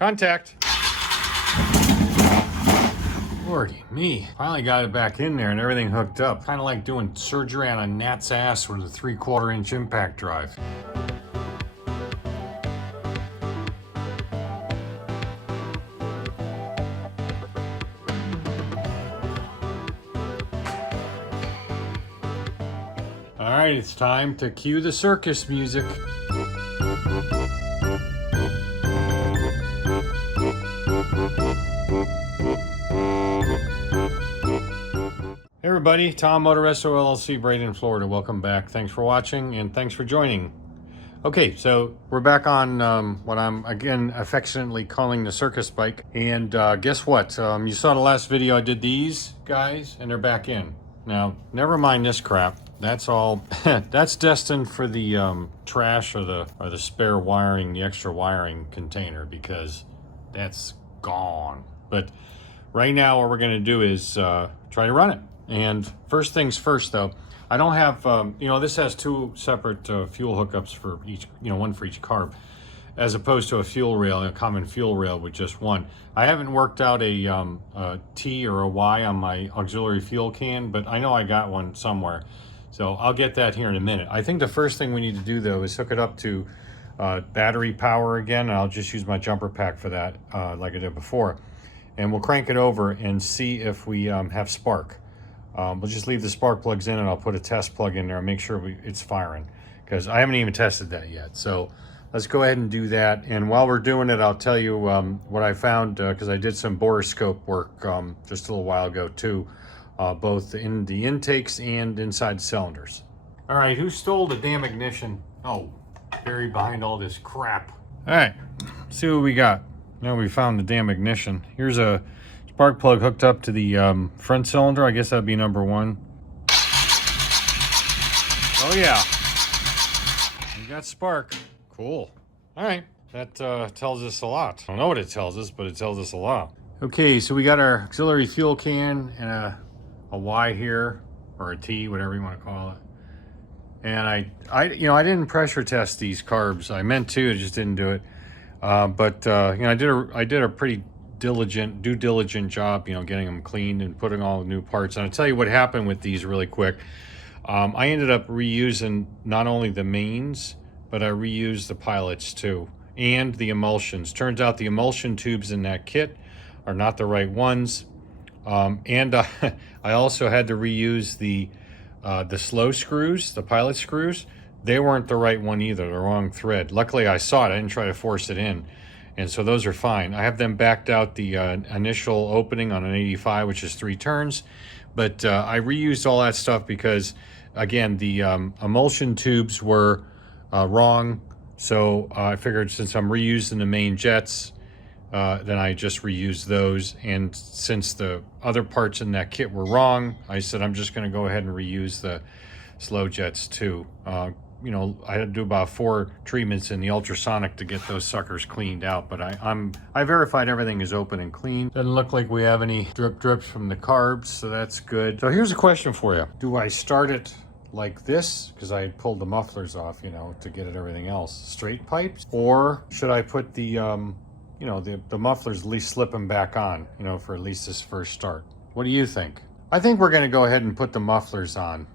Contact. Lordy me. Finally got it back in there and everything hooked up. Kind of like doing surgery on a gnat's ass with a 3/4 inch impact drive. All right, it's time to cue the circus music. Hey everybody, Tom, Moto-Resto LLC, Braden, Florida. Welcome back. Thanks for watching and thanks for joining. Okay, so we're back on what I'm again affectionately calling the circus bike. And guess what? You saw the last video I did these guys, and they're back in. Now, never mind this crap. That's all. That's destined for the trash or the spare wiring, the extra wiring container, because that's gone. But right now, what we're going to do is try to run it. And first things first, though, I don't have, this has two separate fuel hookups for each, one for each carb, as opposed to a fuel rail, a common fuel rail with just one. I haven't worked out a T or a Y on my auxiliary fuel can, but I know I got one somewhere. So I'll get that here in a minute. I think the first thing we need to do, though, is hook it up to battery power again. And I'll just use my jumper pack for that, like I did before. And we'll crank it over and see if we have spark. We'll just leave the spark plugs in and I'll put a test plug in there and make sure it's firing, because I haven't even tested that yet. So let's go ahead and do that. And while we're doing it, I'll tell you what I found, because I did some borescope work just a little while ago too, both in the intakes and inside the cylinders. All right, who stole the damn ignition? Oh, buried behind all this crap. All right, let's see what we got. Now we found the damn ignition. Here's a spark plug hooked up to the front cylinder. I guess that'd be number one. Oh yeah, we got spark. Cool. All right, that tells us a lot. I don't know what it tells us, but it tells us a lot. Okay, so we got our auxiliary fuel can and a Y here, or a T, whatever you want to call it. And I didn't pressure test these carbs. I meant to, I just didn't do it. I did a pretty due diligent job, getting them cleaned and putting all the new parts. And I'll tell you what happened with these really quick. I ended up reusing not only the mains, but I reused the pilots too, and the emulsions. Turns out the emulsion tubes in that kit are not the right ones. I also had to reuse the slow screws, the pilot screws. They weren't the right one either, the wrong thread. Luckily I saw it, I didn't try to force it in. And so those are fine. I have them backed out the initial opening on an 85, which is 3 turns. But I reused all that stuff because, again, the emulsion tubes were wrong. So I figured since I'm reusing the main jets, then I just reused those. And since the other parts in that kit were wrong, I said I'm just going to go ahead and reuse the slow jets too. I had to do about 4 treatments in the ultrasonic to get those suckers cleaned out, but I verified everything is open and clean. Doesn't look like we have any drips from the carbs, so that's good. So here's a question for you. Do I start it like this, because I had pulled the mufflers off, to get at everything else, straight pipes? Or should I put the mufflers, at least slip them back on, for at least this first start? What do you think? I think we're gonna go ahead and put the mufflers on.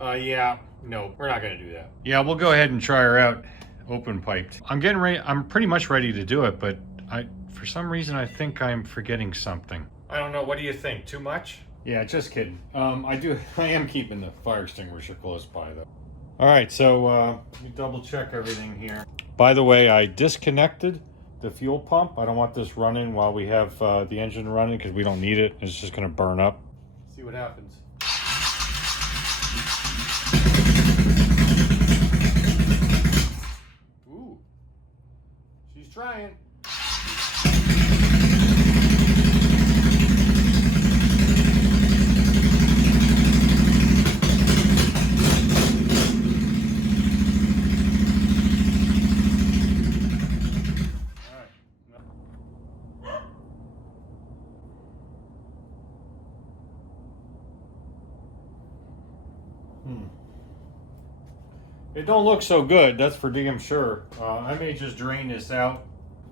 Yeah. No, we're not going to do that. Yeah, we'll go ahead and try her out open piped. I'm getting ready. I'm pretty much ready to do it, but for some reason, I think I'm forgetting something. I don't know. What do you think? Too much? Yeah, just kidding. I am keeping the fire extinguisher close by, though. All right, so let me double check everything here. By the way, I disconnected the fuel pump. I don't want this running while we have the engine running, because we don't need it. It's just going to burn up. See what happens. Trying. It don't look so good, that's for damn sure. I may just drain this out.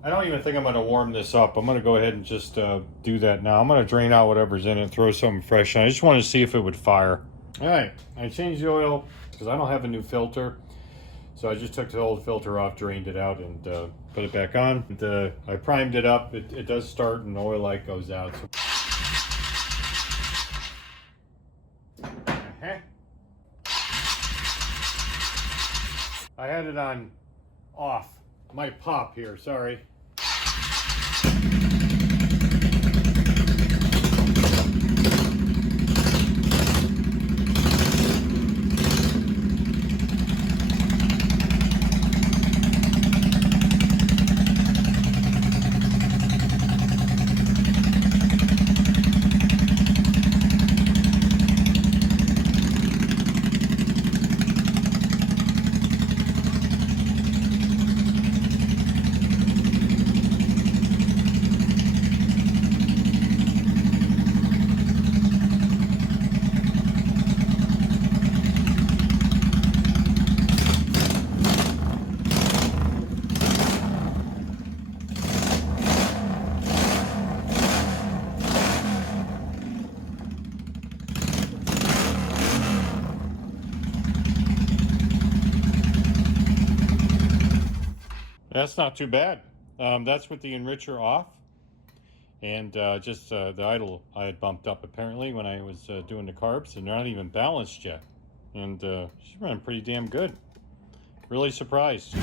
I don't even think I'm going to warm this up. I'm going to go ahead and just do that now. I'm going to drain out whatever's in it, throw something fresh in. I just wanted to see if it would fire. All right, I changed the oil because I don't have a new filter. So I just took the old filter off, drained it out, and put it back on. And, I primed it up. It does start and the oil light goes out. So. I had it on off. Might pop here, sorry. That's not too bad. That's with the enricher off, and just the idle I had bumped up apparently when I was doing the carbs, and they're not even balanced yet. And she's running pretty damn good. Really surprised.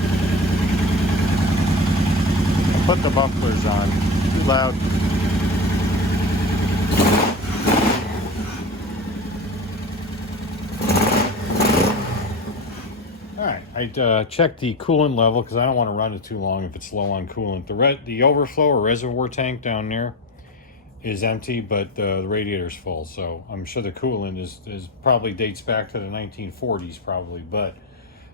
Put the mufflers on. Too loud. I'd check the coolant level because I don't want to run it too long if it's low on coolant. The overflow or reservoir tank down there is empty, but the radiator's full. So I'm sure the coolant is probably dates back to the 1940s probably, but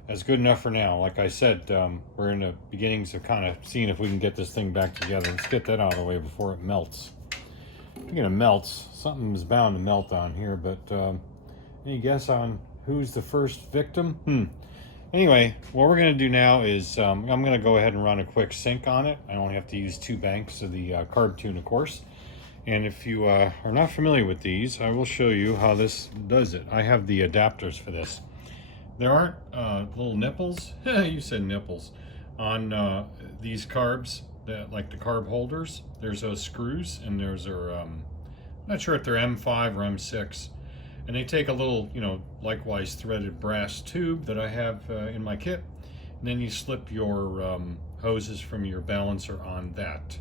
that's good enough for now. Like I said, we're in the beginnings of kind of seeing if we can get this thing back together. Let's get that out of the way before it melts. Speaking of melts, something's bound to melt on here, but any guess on who's the first victim? Anyway, what we're going to do now is I'm going to go ahead and run a quick sync on it. I only have to use 2 banks of the carb tune, of course. And if you are not familiar with these, I will show you how this does it. I have the adapters for this. There aren't little nipples, you said nipples, on these carbs, like the carb holders. There's those screws, and there's their, I'm not sure if they're M5 or M6. And they take a little, likewise threaded brass tube that I have in my kit. And then you slip your hoses from your balancer on that.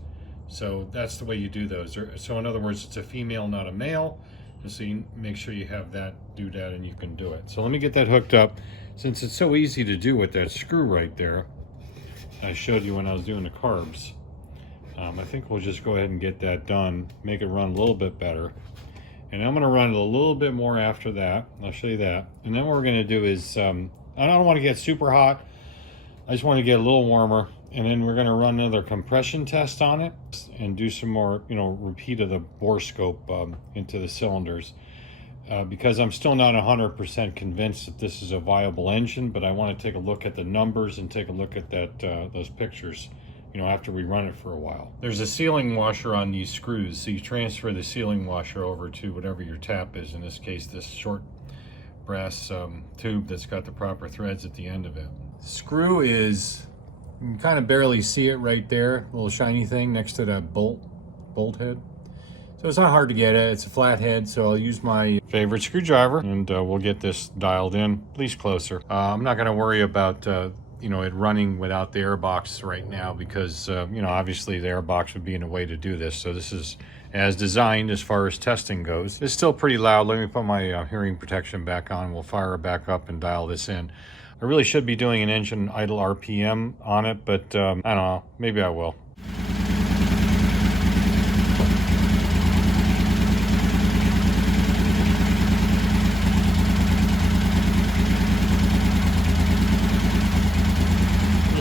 So that's the way you do those. So in other words, it's a female, not a male. And so you make sure you have that doodad and you can do it. So let me get that hooked up. Since it's so easy to do with that screw right there, I showed you when I was doing the carbs. I think we'll just go ahead and get that done, make it run a little bit better. And I'm going to run it a little bit more after that. I'll show you that. And then what we're going to do is, I don't want to get super hot. I just want to get a little warmer. And then we're going to run another compression test on it and do some more, repeat of the bore scope into the cylinders. Because I'm still not 100% convinced that this is a viable engine, but I want to take a look at the numbers and take a look at those pictures. After we run it for a while. There's a sealing washer on these screws, so you transfer the sealing washer over to whatever your tap is, in this case this short brass tube that's got the proper threads at the end of it. Screw is, you can kind of barely see it right there, little shiny thing next to that bolt head. So it's not hard to get at. It's a flat head, so I'll use my favorite screwdriver and we'll get this dialed in, at least closer. I'm not going to worry about it running without the airbox right now because, obviously the airbox would be in a way to do this. So this is as designed as far as testing goes. It's still pretty loud. Let me put my hearing protection back on. We'll fire it back up and dial this in. I really should be doing an engine idle RPM on it, but I don't know. Maybe I will.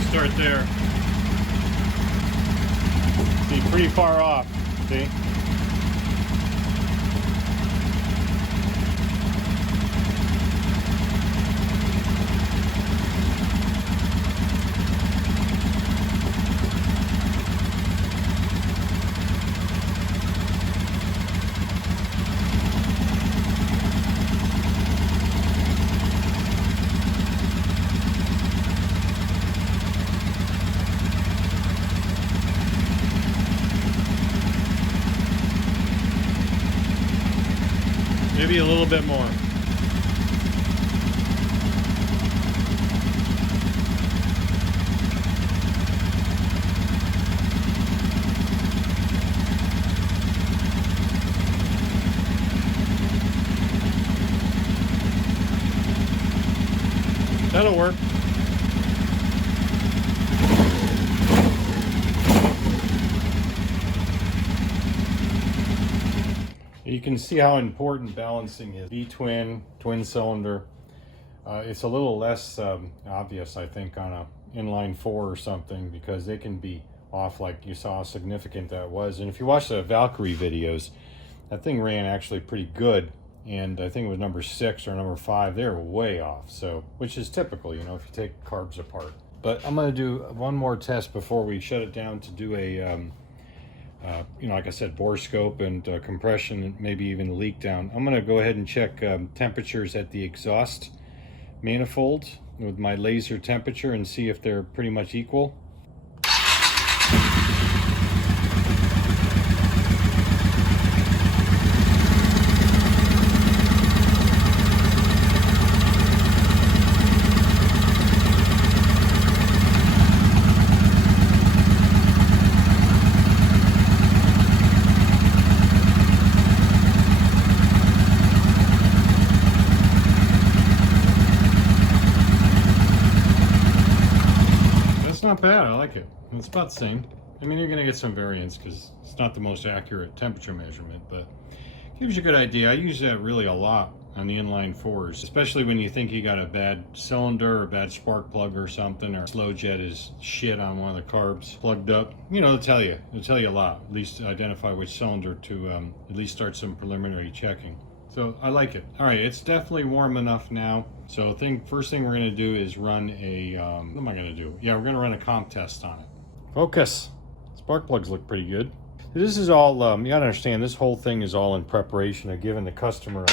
Start there. See, pretty far off, see? Maybe a little bit more. That'll work. You can see how important balancing is. V-twin, twin cylinder. It's a little less obvious, I think, on a inline 4 or something, because they can be off, like you saw how significant that was. And if you watch the Valkyrie videos, that thing ran actually pretty good. And I think it was number 6 or number 5. They were way off, so, which is typical, you know, if you take carbs apart. But I'm going to do one more test before we shut it down to do a, you know, like I said, bore scope and compression, and maybe even leak down. I'm going to go ahead and check temperatures at the exhaust manifold with my laser temperature and see if they're pretty much equal. Not bad, I like it. It's about the same. I mean, you're going to get some variance because it's not the most accurate temperature measurement, but it gives you a good idea. I use that really a lot on the inline 4s, especially when you think you got a bad cylinder or a bad spark plug or something, or slow jet is shit on one of the carbs plugged up. You know, it'll tell you a lot. At least identify which cylinder to at least start some preliminary checking. So I like it. All right, it's definitely warm enough now. So first thing we're going to do is run a, what am I going to do? Yeah, we're going to run a comp test on it. Focus. Spark plugs look pretty good. This is all, you got to understand, this whole thing is all in preparation of giving the customer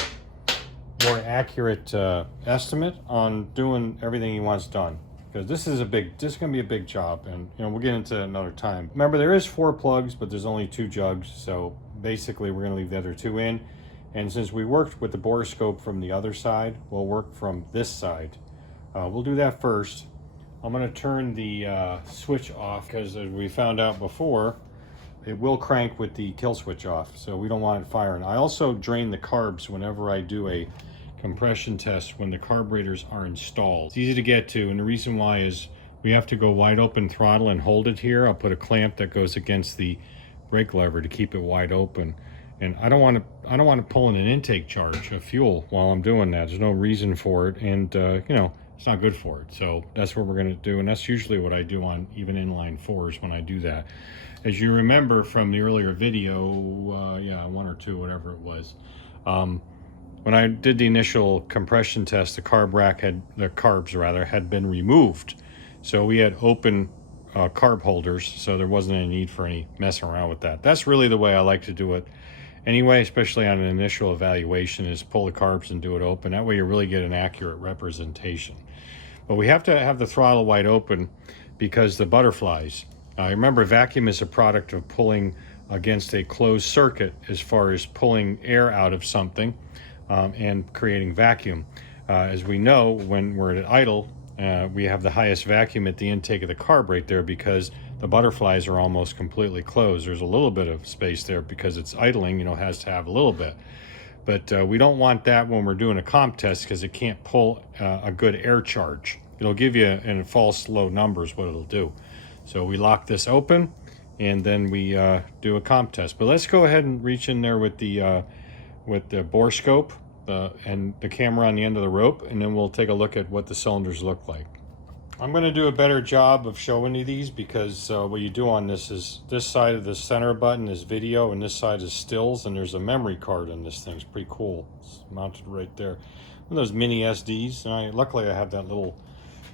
a more accurate estimate on doing everything he wants done. Because this is going to be a big job, and you know, we'll get into it another time. Remember, there is 4 plugs, but there's only 2 jugs, so basically we're going to leave the other 2 in. And since we worked with the bore scope from the other side, we'll work from this side. We'll do that first. I'm going to turn the switch off because, as we found out before, it will crank with the kill switch off, so we don't want it firing. I also drain the carbs whenever I do a compression test when the carburetors are installed. It's easy to get to, and the reason why is we have to go wide open throttle and hold it here. I'll put a clamp that goes against the brake lever to keep it wide open. And I don't want to pull in an intake charge of fuel while I'm doing that. There's no reason for it, and you know, it's not good for it. So that's what we're going to do, and that's usually what I do on even inline 4s when I do that. As you remember from the earlier video, yeah, 1 or 2, whatever it was, when I did the initial compression test, the carbs had been removed, so we had open carb holders, so there wasn't any need for any messing around with that. That's really the way I like to do it anyway, especially on an initial evaluation, is pull the carbs and do it open. That way you really get an accurate representation. But we have to have the throttle wide open because the butterflies. Remember, vacuum is a product of pulling against a closed circuit as far as pulling air out of something and creating vacuum. As we know, when we're at idle, we have the highest vacuum at the intake of the carb right there because the butterflies are almost completely closed. There's a little bit of space there because it's idling, you know, has to have a little bit. But we don't want that when we're doing a comp test because it can't pull a good air charge. It'll give you in false low numbers what it'll do. So we lock this open and then we do a comp test. But let's go ahead and reach in there with the bore scope and the camera on the end of the rope, and then we'll take a look at what the cylinders look like. I'm going to do a better job of showing you these because what you do on this is this side of the center button is video and this side is stills, and there's a memory card in this thing. It's pretty cool. It's mounted right there. One of those mini SDs, and luckily I have that little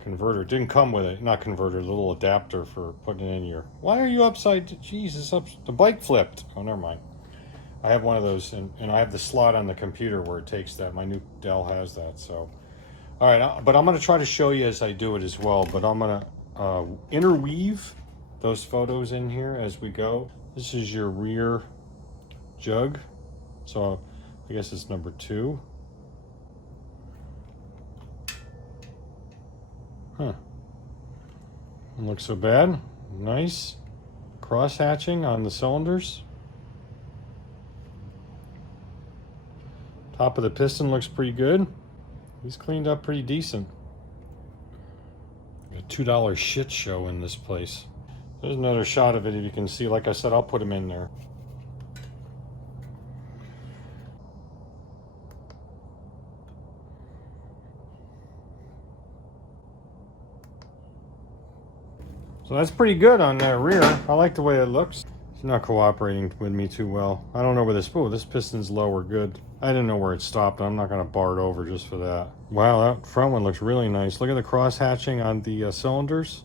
converter. It didn't come with it, not converter, a little adapter for putting it in your... Why are you upside down? Jesus, the bike flipped. Oh, never mind. I have one of those, and I have the slot on the computer where it takes that. My new Dell has that, so... All right, but I'm going to try to show you as I do it as well, but I'm going to interweave those photos in here as we go. This is your rear jug. So I guess it's number 2. Huh. Doesn't look so bad. Nice cross hatching on the cylinders. Top of the piston looks pretty good. He's cleaned up pretty decent. A $2 shit show in this place. There's another shot of it if you can see. Like I said, I'll put him in there. So that's pretty good on that rear. I like the way it looks. It's not cooperating with me too well. I don't know where this, oh, this piston's lower, good. I didn't know where it stopped. I'm not gonna bar it over just for that. Wow, that front one looks really nice. Look at the cross hatching on the cylinders.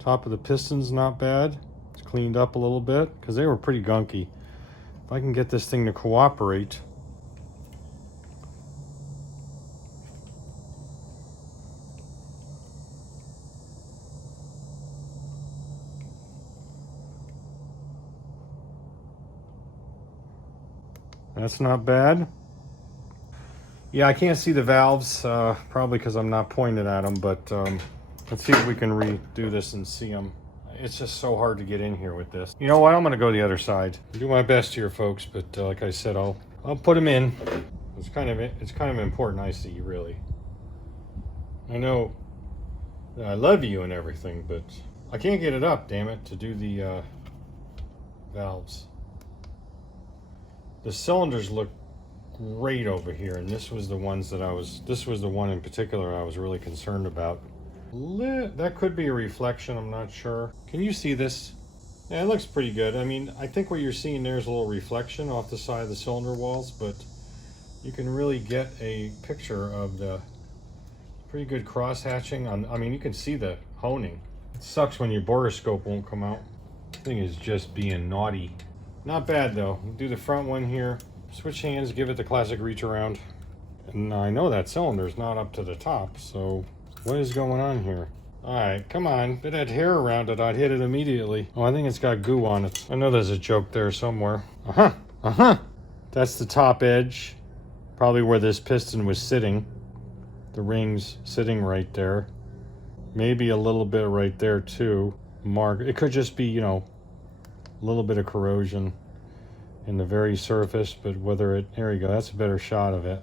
Top of the piston's not bad. It's cleaned up a little bit because they were pretty gunky. If I can get this thing to cooperate. That's not bad. Yeah, I can't see the valves, probably because I'm not pointed at them, but let's see if we can redo this and see them. It's just so hard to get in here with this. You know what? I'm going to go the other side. I'll do my best here, folks, but like I said, I'll put them in. It's kind of important I see, really. I know that I love you and everything, but I can't get it up, damn it, to do the valves. The cylinders look great over here, and this was the ones that this was the one in particular I was really concerned about. That could be a reflection, I'm not sure. Can you see this? Yeah, it looks pretty good. I mean, I think what you're seeing there is a little reflection off the side of the cylinder walls, but you can really get a picture of the pretty good cross hatching on. I mean, you can see the honing. It sucks when your borescope won't come out. The thing is just being naughty. Not bad though. We'll do the front one here. Switch hands, give it the classic reach around. And I know that cylinder's not up to the top, so what is going on here? Alright, come on. If it had hair around it, I'd hit it immediately. Oh, I think it's got goo on it. I know there's a joke there somewhere. That's the top edge. Probably where this piston was sitting. The ring's sitting right there. Maybe a little bit right there too. Mark. It could just be, you know, a little bit of corrosion in the very surface, but whether it, there you go, that's a better shot of it.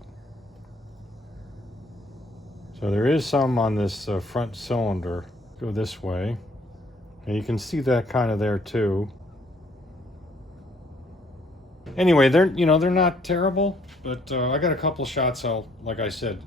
So there is some on this front cylinder. Go this way, and you can see that kind of there too. Anyway, they're not terrible, but I got a couple shots I'll, like I said,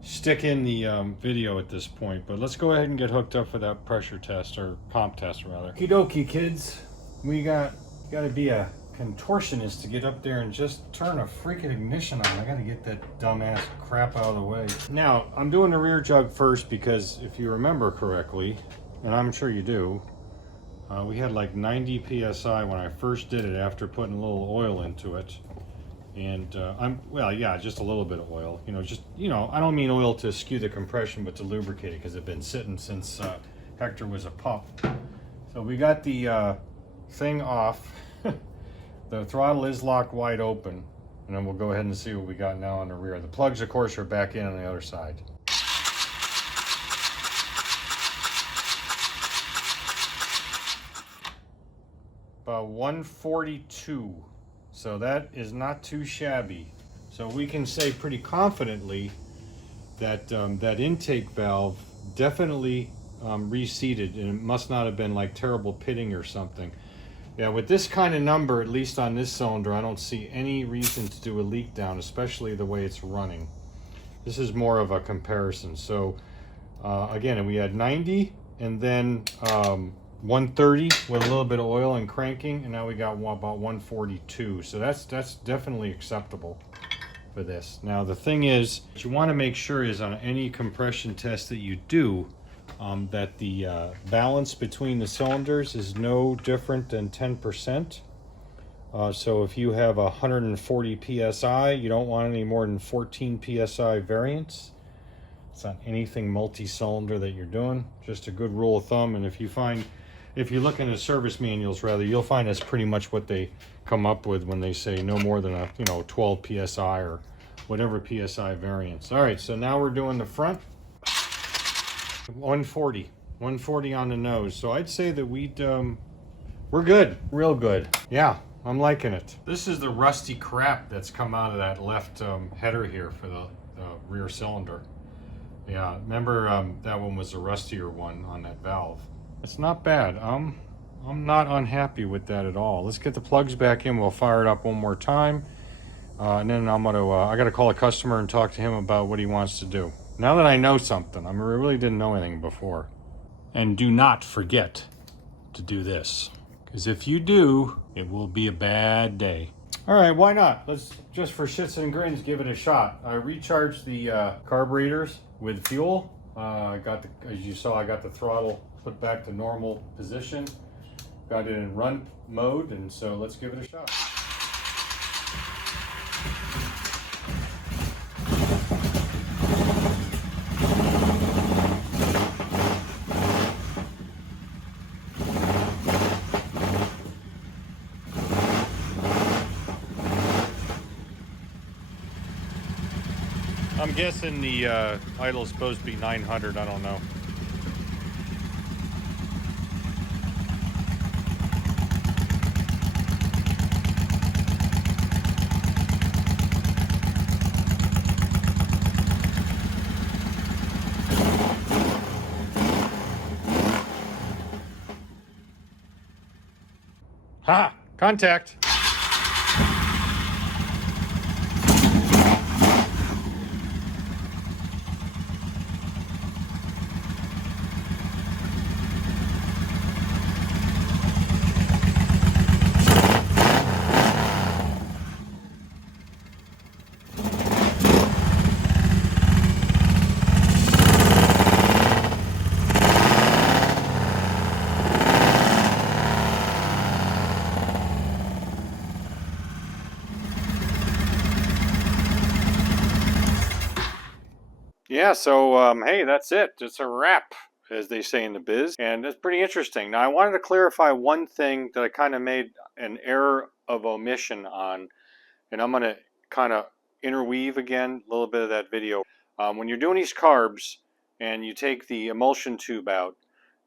stick in the video at this point. But let's go ahead and get hooked up for that pressure test, or pump test rather. Okie dokie, kids. We got to be a contortionist to get up there and just turn a freaking ignition on. I got to get that dumbass crap out of the way. Now, I'm doing the rear jug first because if you remember correctly, and I'm sure you do, we had like 90 psi when I first did it after putting a little oil into it. And well, yeah, just a little bit of oil. I don't mean oil to skew the compression, but to lubricate it because it's been sitting since Hector was a pup. So we got the thing off. The throttle is locked wide open, and then we'll go ahead and see what we got now on the rear. The plugs, of course, are back in on the other side. About 142, so that is not too shabby. So we can say pretty confidently that that intake valve definitely reseated, and it must not have been like terrible pitting or something. Yeah, with this kind of number, at least on this cylinder, I don't see any reason to do a leak down, especially the way it's running. This is more of a comparison. So again, we had 90 and then 130 with a little bit of oil and cranking, and now we got about 142. So that's definitely acceptable for this. Now the thing is, what you want to make sure is on any compression test that you do, that the balance between the cylinders is no different than 10%. So if you have 140 psi, you don't want any more than 14 psi variance. It's not anything multi-cylinder that you're doing, just a good rule of thumb. And if you find if you look into service manuals, rather, you'll find that's pretty much what they come up with when they say no more than a 12 psi or whatever psi variance. All right, so now we're doing the front. 140 on the nose. So I'd say that we're good, real good. Yeah, I'm liking it. This is the rusty crap that's come out of that left header here for the rear cylinder. Yeah, remember that one was the rustier one on that valve. It's not bad. I'm not unhappy with that at all. Let's get the plugs back in. We'll fire it up one more time. And then I gotta call a customer and talk to him about what he wants to do. Now that I know something, I really didn't know anything before. And do not forget to do this, because if you do, it will be a bad day. All right, why not? Let's, just for shits and grins, give it a shot. I recharged the carburetors with fuel. As you saw, I got the throttle put back to normal position. Got it in run mode, and so let's give it a shot. I'm guessing the idle is supposed to be 900, I don't know. Ha! Contact! Yeah, so hey, that's it. It's a wrap, as they say in the biz, and it's pretty interesting. Now, I wanted to clarify one thing that I kind of made an error of omission on, and I'm going to kind of interweave again a little bit of that video. When you're doing these carbs and you take the emulsion tube out,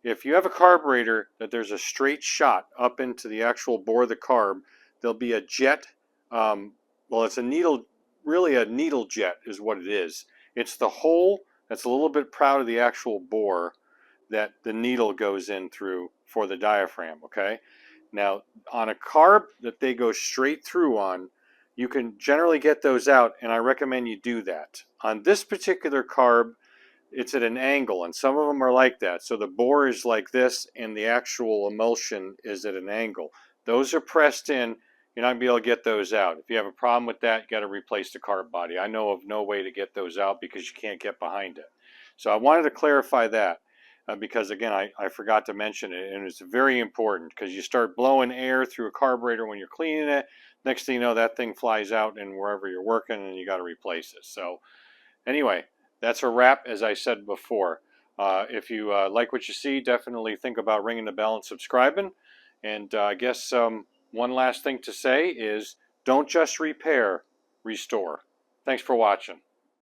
if you have a carburetor that there's a straight shot up into the actual bore of the carb, there'll be a jet. Well, it's a needle, really a needle jet is what it is. It's the hole that's a little bit proud of the actual bore that the needle goes in through for the diaphragm, okay? Now, on a carb that they go straight through on, you can generally get those out, and I recommend you do that. On this particular carb, it's at an angle, and some of them are like that. So the bore is like this, and the actual emulsion is at an angle. Those are pressed in. You're not going to be able to get those out. If you have a problem with that, you got to replace the carb body. I know of no way to get those out because you can't get behind it. So I wanted to clarify that because, again, I forgot to mention it, and it's very important because you start blowing air through a carburetor when you're cleaning it. Next thing you know, that thing flies out and wherever you're working, and you got to replace it. So anyway, that's a wrap, as I said before. If you like what you see, definitely think about ringing the bell and subscribing. And I guess one last thing to say is don't just repair, restore. Thanks for watching.